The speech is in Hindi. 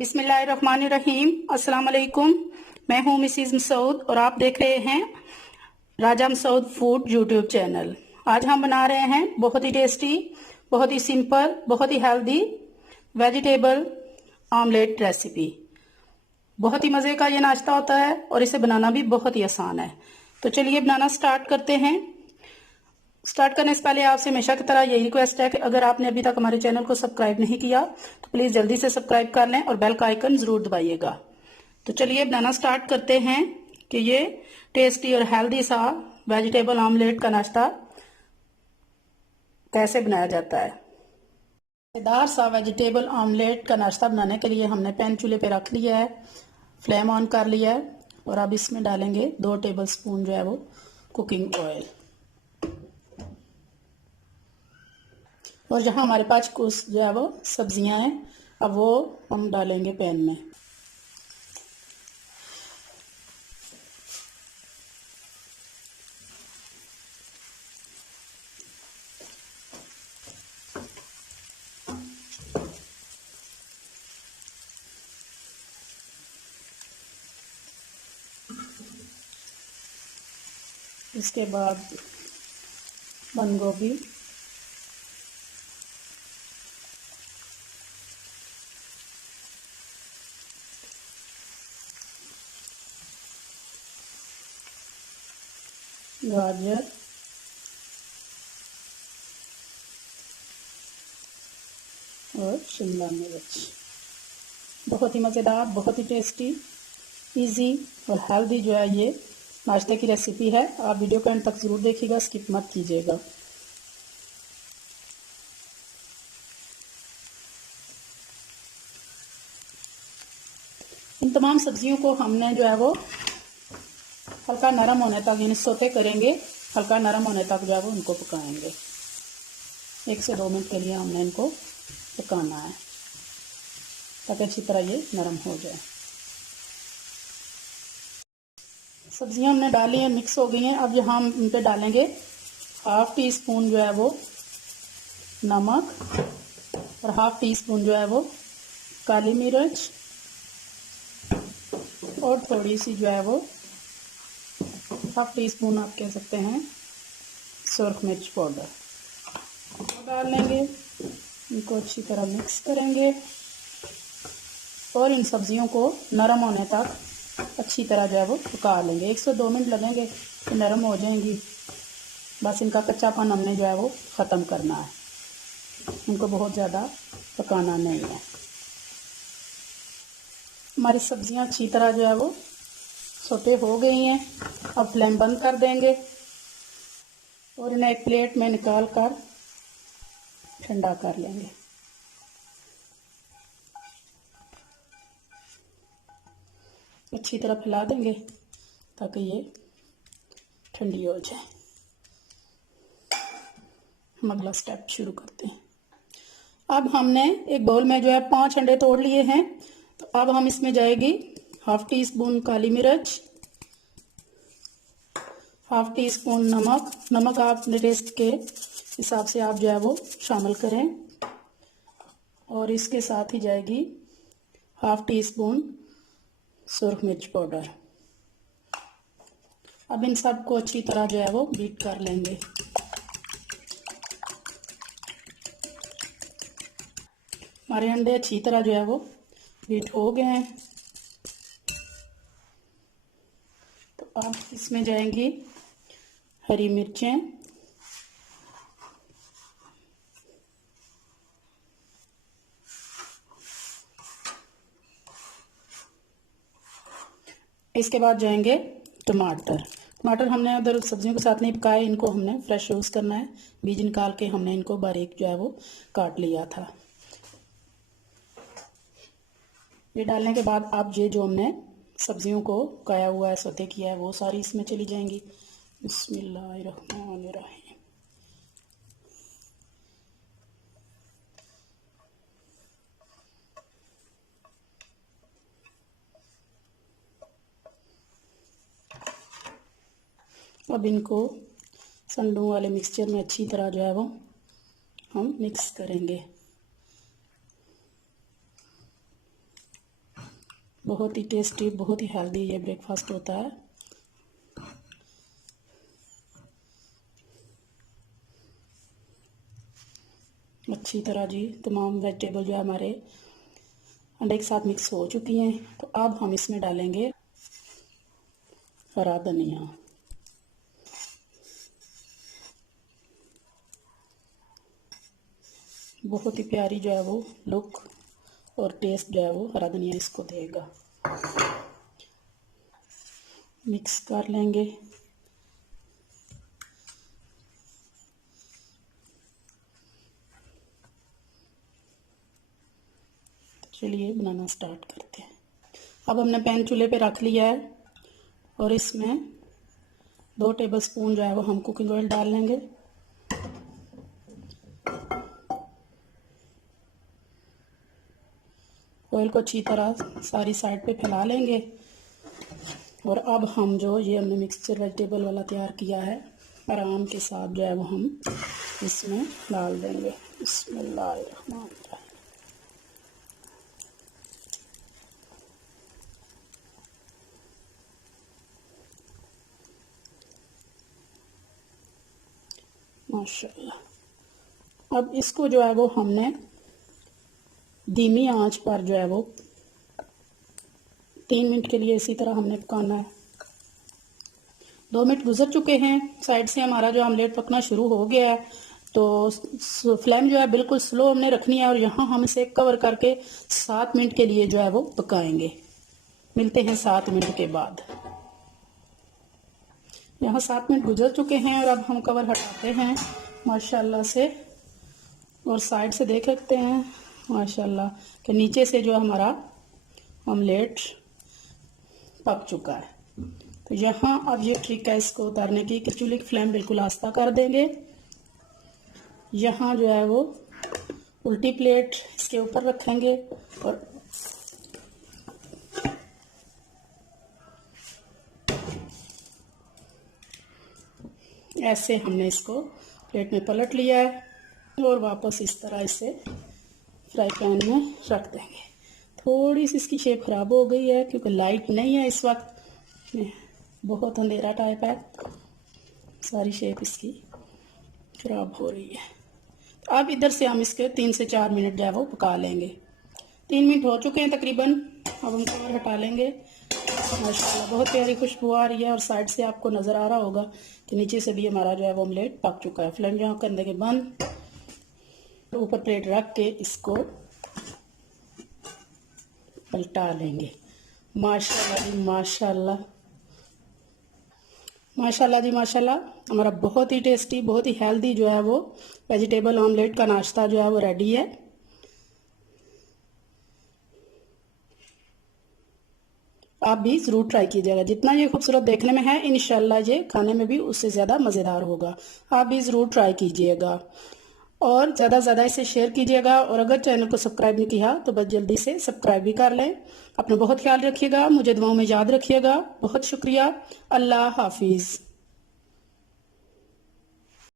बिस्मिल्लाहिर्रहमानिर्रहीम। अस्सलाम वालेकुम। मैं हूं मिसिज मसूद और आप देख रहे हैं राजा मसूद फूड यूट्यूब चैनल। आज हम बना रहे हैं बहुत ही टेस्टी, बहुत ही सिंपल, बहुत ही हेल्दी वेजिटेबल ऑमलेट रेसिपी। बहुत ही मज़े का ये नाश्ता होता है और इसे बनाना भी बहुत ही आसान है। तो चलिए बनाना स्टार्ट करते हैं। स्टार्ट करने से पहले आपसे हमेशा की तरह यही रिक्वेस्ट है कि अगर आपने अभी तक हमारे चैनल को सब्सक्राइब नहीं किया तो प्लीज़ जल्दी से सब्सक्राइब कर लें और बेल का आइकन ज़रूर दबाइएगा। तो चलिए बनाना स्टार्ट करते हैं कि ये टेस्टी और हेल्दी सा वेजिटेबल ऑमलेट का नाश्ता कैसे बनाया जाता है। मज़ेदार सा वेजिटेबल ऑमलेट का नाश्ता बनाने के लिए हमने पैन चूल्हे पे रख लिया है, फ्लेम ऑन कर लिया है और अब इसमें डालेंगे 2 टेबलस्पून जो है वो कुकिंग ऑयल। और जहाँ हमारे पास कुछ जो है वो सब्जियां हैं अब वो हम डालेंगे पैन में। इसके बाद बंद गोभी, गाजर, और शिमला मिर्च। बहुत ही मज़ेदार, बहुत ही टेस्टी, इजी और हेल्दी जो है ये नाश्ते की रेसिपी है। आप वीडियो को एंड तक ज़रूर देखिएगा, स्किप मत कीजिएगा। इन तमाम सब्जियों को हमने जो है वो हल्का नरम होने तक यानी सोते करेंगे, हल्का नरम होने तक जो है वो इनको पकाएंगे। 1 से 2 मिनट के लिए हमने इनको पकाना है ताकि अच्छी तरह ये नरम हो जाए। सब्जियां हमने डाली हैं, मिक्स हो गई हैं। अब यहाँ हम इन पे डालेंगे 1/2 टीस्पून जो है वो नमक और 1/2 टीस्पून जो है वो काली मिर्च और थोड़ी सी जो है वो 1/2 टीस्पून आप कह सकते हैं सुरख मिर्च पाउडर डाल लेंगे। इनको अच्छी तरह मिक्स करेंगे और इन सब्जियों को नरम होने तक अच्छी तरह जो है वो पका लेंगे। 1 से 2 मिनट लगेंगे तो नरम हो जाएंगी। बस इनका कच्चापन हमने जो है वो ख़त्म करना है, इनको बहुत ज़्यादा पकाना नहीं है। हमारी सब्जियां अच्छी तरह जो है वो सोटे हो गई हैं। अब फ्लेम बंद कर देंगे और इन्हें एक प्लेट में निकाल कर ठंडा कर लेंगे। अच्छी तरह फैला देंगे ताकि ये ठंडी हो जाए। हम अगला स्टेप शुरू करते हैं। अब हमने एक बाउल में जो है 5 अंडे तोड़ लिए हैं। तो अब हम इसमें जाएगी 1/2 टीस्पून काली मिर्च, 1/2 टीस्पून नमक। नमक आप अपने टेस्ट के हिसाब से आप जो है वो शामिल करें। और इसके साथ ही जाएगी 1/2 टीस्पून सुरख मिर्च पाउडर। अब इन सब को अच्छी तरह जो है वो बीट कर लेंगे। हमारे अंडे अच्छी तरह जो है वो बीट हो गए हैं। तो अब इसमें जाएंगी हरी मिर्चें, इसके बाद जाएंगे टमाटर। टमाटर हमने उधर सब्जियों के साथ नहीं पकाए, इनको हमने फ्रेश यूज़ करना है। बीज निकाल के हमने इनको बारीक जो है वो काट लिया था। ये डालने के बाद अब ये जो हमने सब्जियों को पकाया हुआ है, सौते किया है, वो सारी इसमें चली जाएंगी। बिस्मिल्लाहिर्रहमानिर्रहीम। अब इनको संडू वाले मिक्सचर में अच्छी तरह जो है वो हम मिक्स करेंगे। बहुत ही टेस्टी, बहुत ही हेल्दी ये ब्रेकफास्ट होता है। अच्छी तरह जी तमाम वेजिटेबल जो है हमारे अंडे के साथ मिक्स हो चुकी हैं। तो अब हम इसमें डालेंगे हरा धनिया। बहुत ही प्यारी जो है वो लुक और टेस्ट जो है वो हरा धनिया इसको देगा। मिक्स कर लेंगे। चलिए बनाना स्टार्ट करते हैं। अब हमने पैन चूल्हे पे रख लिया है और इसमें 2 टेबलस्पून जो है वो हम कुकिंग ऑयल डाल लेंगे। ऑयल को अच्छी तरह सारी साइड पे फैला लेंगे और अब हम जो ये हमने मिक्सचर वेजिटेबल वाला तैयार किया है आराम के साथ जो है वो हम इसमें डाल देंगे। बिस्मिल्लाहिर्रहमानिर्रहीम। माशाल्लाह। अब इसको जो है वो हमने धीमी आंच पर जो है वो 3 मिनट के लिए इसी तरह हमने पकाना है। 2 मिनट गुजर चुके हैं। साइड से हमारा जो ऑमलेट पकना शुरू हो गया है। तो फ्लेम जो है बिल्कुल स्लो हमने रखनी है और यहाँ हम इसे कवर करके 7 मिनट के लिए जो है वो पकाएंगे। मिलते हैं 7 मिनट के बाद। यहाँ 7 मिनट गुजर चुके हैं और अब हम कवर हटाते हैं माशाल्लाह से और साइड से देख सकते हैं माशाल्लाह कि नीचे से जो हमारा ऑमलेट पक चुका है। तो यहाँ अब ये ट्रिक है इसको उतारने की कि चूल्हे की फ्लेम बिल्कुल आस्था कर देंगे। यहाँ जो है वो उल्टी प्लेट इसके ऊपर रखेंगे और ऐसे हमने इसको प्लेट में पलट लिया है और वापस इस तरह इसे फ्राई पैन में रख देंगे। थोड़ी सी इसकी शेप खराब हो गई है क्योंकि लाइट नहीं है इस वक्त, बहुत अंधेरा टाइप है, सारी शेप इसकी खराब हो रही है। तो अब इधर से हम इसके 3 से 4 मिनट जो है वो पका लेंगे। 3 मिनट हो चुके हैं तकरीबन। अब हम कवर हटा लेंगे। माशाल्लाह बहुत प्यारी खुशबू आ रही है और साइड से आपको नज़र आ रहा होगा कि नीचे से भी हमारा जो है वो ऑमलेट पक चुका है। फ्लेम जो करने के बंद, ऊपर प्लेट रख के इसको पलटा लेंगे। माशाल्लाह जी माशाल्लाह, माशाल्लाह जी माशाल्लाह। हमारा बहुत ही टेस्टी, बहुत ही हेल्दी जो है वो वेजिटेबल ऑमलेट का नाश्ता जो है वो रेडी है। आप भी ज़रूर ट्राई कीजिएगा। जितना ये खूबसूरत देखने में है इंशाल्लाह ये खाने में भी उससे ज़्यादा मज़ेदार होगा। आप भी ज़रूर ट्राई कीजिएगा और ज़्यादा से ज़्यादा इसे शेयर कीजिएगा। और अगर चैनल को सब्सक्राइब नहीं किया तो बस जल्दी से सब्सक्राइब भी कर लें। अपना बहुत ख्याल रखिएगा, मुझे दुआओं में याद रखिएगा। बहुत शुक्रिया। अल्लाह हाफिज़।